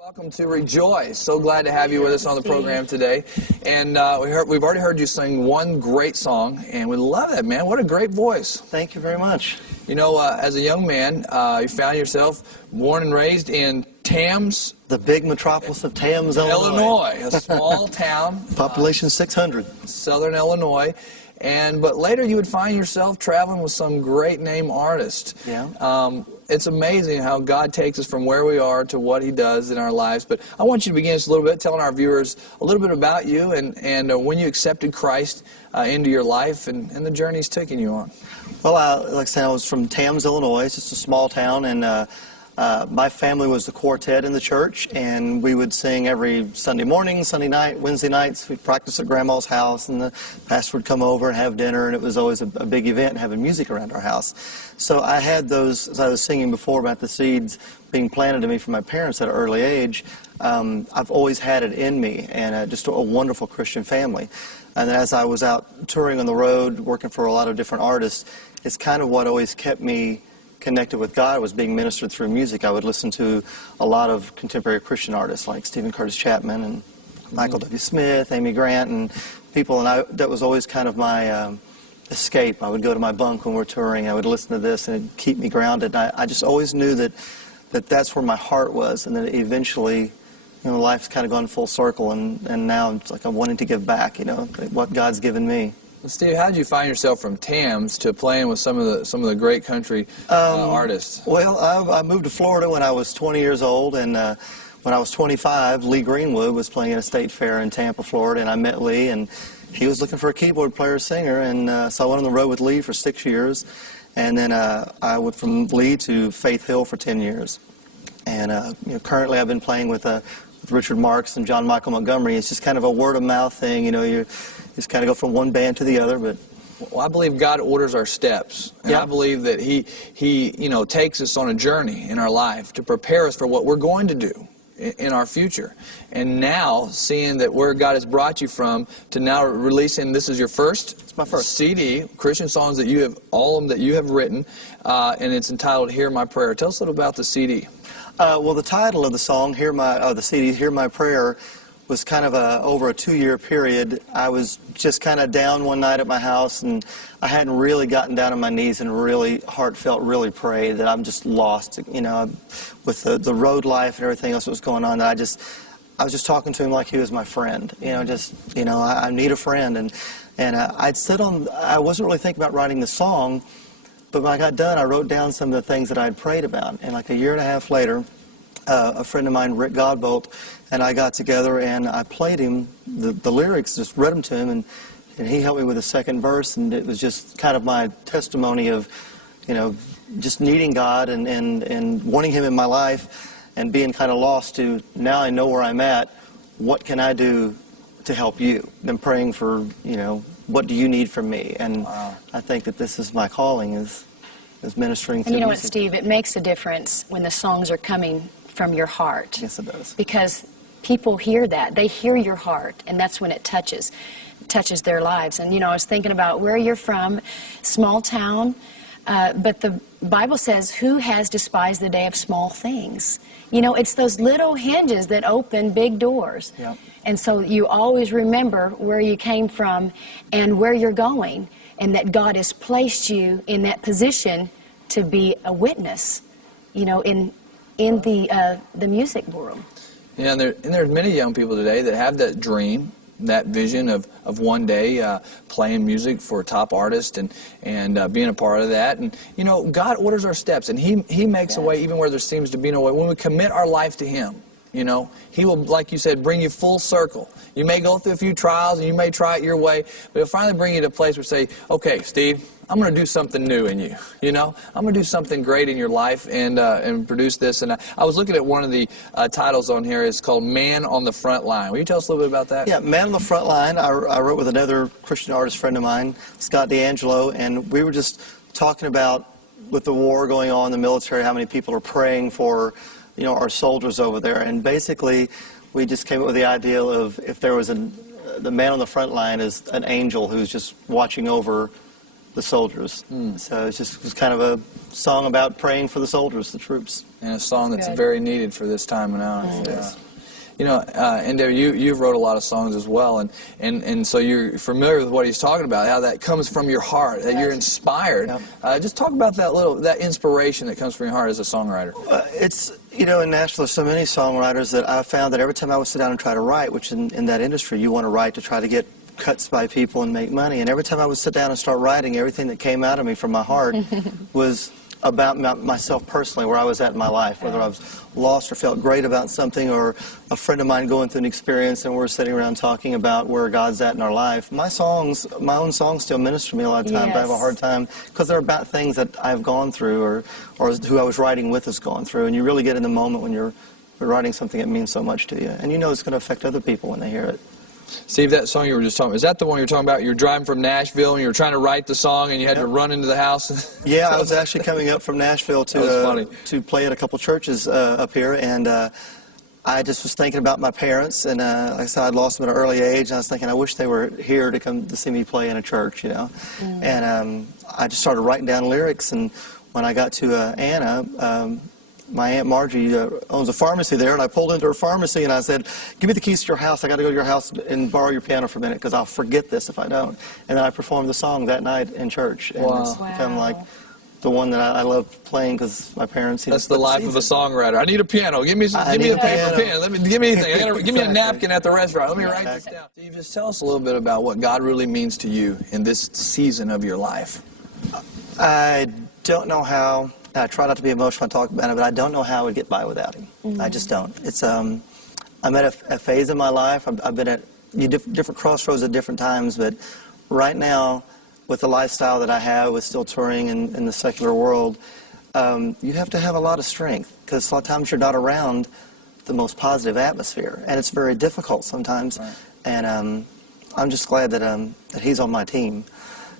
Welcome to Rejoice. So glad to have you with us on the program today. And we've already heard you sing one great song, and we love it, man. What a great voice. Thank you very much. You know, as a young man, you found yourself born and raised in Tams, the big metropolis of Tams, Illinois, a small town. Population 600. Southern Illinois. But later you would find yourself traveling with some great name artist. Yeah. It's amazing how God takes us from where we are to what He does in our lives. But I want you to begin just a little bit, telling our viewers a little bit about you and when you accepted Christ into your life and the journey He's taking you on. Well, like I said, I was from Tams, Illinois. It's just a small town, and my family was the quartet in the church, and we would sing every Sunday morning, Sunday night, Wednesday nights. We'd practice at Grandma's house, and the pastor would come over and have dinner, and it was always a big event having music around our house. So I had those, as I was singing before about the seeds being planted in me from my parents at an early age. I've always had it in me, and just a wonderful Christian family. And then as I was out touring on the road, working for a lot of different artists, it's kind of what always kept me connected with God, was being ministered through music. I would listen to a lot of contemporary Christian artists like Stephen Curtis Chapman and Michael W. Smith, Amy Grant, and people, and that was always kind of my escape. I would go to my bunk when we're touring. I would listen to this, and it'd keep me grounded. And I just always knew that's where my heart was, and then eventually, you know, life's kind of gone full circle, and now it's like I'm wanting to give back, you know, what God's given me. Steve, how did you find yourself from Tams to playing with some of the great country artists? Well, I moved to Florida when I was 20 years old, and when I was 25, Lee Greenwood was playing at a state fair in Tampa, Florida, and I met Lee, and he was looking for a keyboard player, singer, and so I went on the road with Lee for 6 years, and then I went from Lee to Faith Hill for 10 years, and you know, currently I've been playing with Richard Marks and John Michael Montgomery. It's just kind of a word-of-mouth thing, you know. You just kind of go from one band to the other. But well, I believe God orders our steps, and yeah. I believe that He you know, takes us on a journey in our life to prepare us for what we're going to do in our future. And now, seeing that where God has brought you from to now releasing, this is your first. It's my first CD, Christian songs that you have, all of them that you have written, and it's entitled "Hear My Prayer." Tell us a little about the CD. Well, the title of the song, the CD, "Hear My Prayer," was kind of over a 2-year period. I was just kind of down one night at my house, and I hadn't really gotten down on my knees and really heartfelt, really prayed that I'm just lost, you know, with the road life and everything else that was going on. That I was just talking to Him like He was my friend, you know, just, you know, I need a friend, and I wasn't really thinking about writing the song. But when I got done, I wrote down some of the things that I had prayed about. And like a year and a half later, a friend of mine, Rick Godbolt, and I got together, and I played him the lyrics, just read them to him, and he helped me with the second verse. And it was just kind of my testimony of, you know, just needing God and wanting Him in my life and being kind of lost to, now I know where I'm at, what can I do to help you? Been praying for, you know, what do you need from me? And wow. I think that this is my calling, is ministering through And you know music. what, Steve? It makes a difference when the songs are coming from your heart. Yes, it does. Because people hear that. They hear your heart, and that's when it touches their lives. And, you know, I was thinking about where you're from, small town, but the Bible says, who has despised the day of small things? You know, it's those little hinges that open big doors. Yep. And so you always remember where you came from and where you're going, and that God has placed you in that position to be a witness, you know, in the music world. Yeah, and there's many young people today that have that dream, that vision of one day playing music for top artists and being a part of that. And, you know, God orders our steps, and He makes a way even where there seems to be no way. When we commit our life to Him, you know, He will, like you said, bring you full circle. You may go through a few trials, and you may try it your way, but He'll finally bring you to a place where say, okay, Steve, I'm going to do something new in you, you know? I'm going to do something great in your life and produce this. And I was looking at one of the titles on here. It's called Man on the Front Line. Will you tell us a little bit about that? Yeah, Man on the Front Line. I wrote with another Christian artist friend of mine, Scott D'Angelo, and we were just talking about, with the war going on in the military, how many people are praying for, you know, our soldiers over there. And basically, we just came up with the idea of, if there was the man on the front line is an angel who's just watching over the soldiers. So it's just kind of a song about praying for the soldiers, the troops. And a song that's Good. very needed for this time now. Yes. You know, and Debbie, you've wrote a lot of songs as well, and so you're familiar with what he's talking about, how that comes from your heart, that you're inspired. Yep. Just talk about that inspiration that comes from your heart as a songwriter. It's, you know, in Nashville, there's so many songwriters that I found that every time I would sit down and try to write, which in that industry, you want to write to try to get cuts by people and make money. And every time I would sit down and start writing, everything that came out of me from my heart was about myself personally, where I was at in my life, whether I was lost or felt great about something, or a friend of mine going through an experience and we're sitting around talking about where God's at in our life. My own songs still minister to me a lot of times. Yes. I have a hard time because they're about things that I've gone through, or who I was writing with has gone through, and you really get in the moment when you're writing something that means so much to you, and you know it's going to affect other people when they hear it. Steve, that song you were just talking about, is that the one you're talking about? You're driving from Nashville and you were trying to write the song and you had to run into the house? Yeah, I was actually coming up from Nashville to play at a couple churches up here, and I just was thinking about my parents, and like I said, I'd lost them at an early age, and I was thinking, I wish they were here to come to see me play in a church, you know. And I just started writing down lyrics, and when I got to Anna, my Aunt Margie owns a pharmacy there, and I pulled into her pharmacy and I said, give me the keys to your house. I got to go to your house and borrow your piano for a minute because I'll forget this if I don't. And then I performed the song that night in church. And it's become like the one that I love playing because my parents... That's the life of a songwriter. I need a piano. Give me a paper pen. Give me anything. Give me a napkin at the restaurant. Let me write this down. Steve, just tell us a little bit about what God really means to you in this season of your life. I don't know how... I try not to be emotional and talk about it, but I don't know how I would get by without him. I just don't. It's I'm at a phase in my life. I've been at different crossroads at different times, but right now, with the lifestyle that I have, with still touring in the secular world, you have to have a lot of strength, because a lot of times you're not around the most positive atmosphere, and it's very difficult sometimes. Right. And I'm just glad that he's on my team.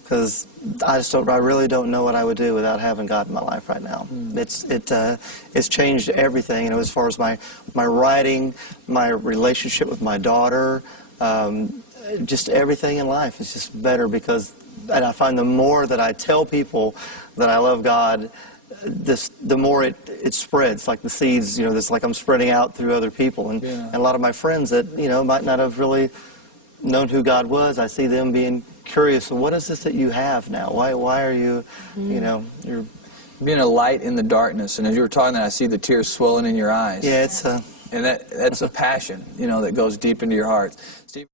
Because I really don't know what I would do without having God in my life right now. It's changed everything, you know, as far as my writing, my relationship with my daughter, just everything in life is just better because, and I find the more that I tell people that I love God, the more it spreads, like the seeds, you know, it's like I'm spreading out through other people. And a lot of my friends that, you know, might not have really known who God was, I see them being curious. So what is this that you have now? Why are you, you know, you're being a light in the darkness. And as you were talking, I see the tears swelling in your eyes. Yeah, it's and that's a passion, you know, that goes deep into your heart. Steve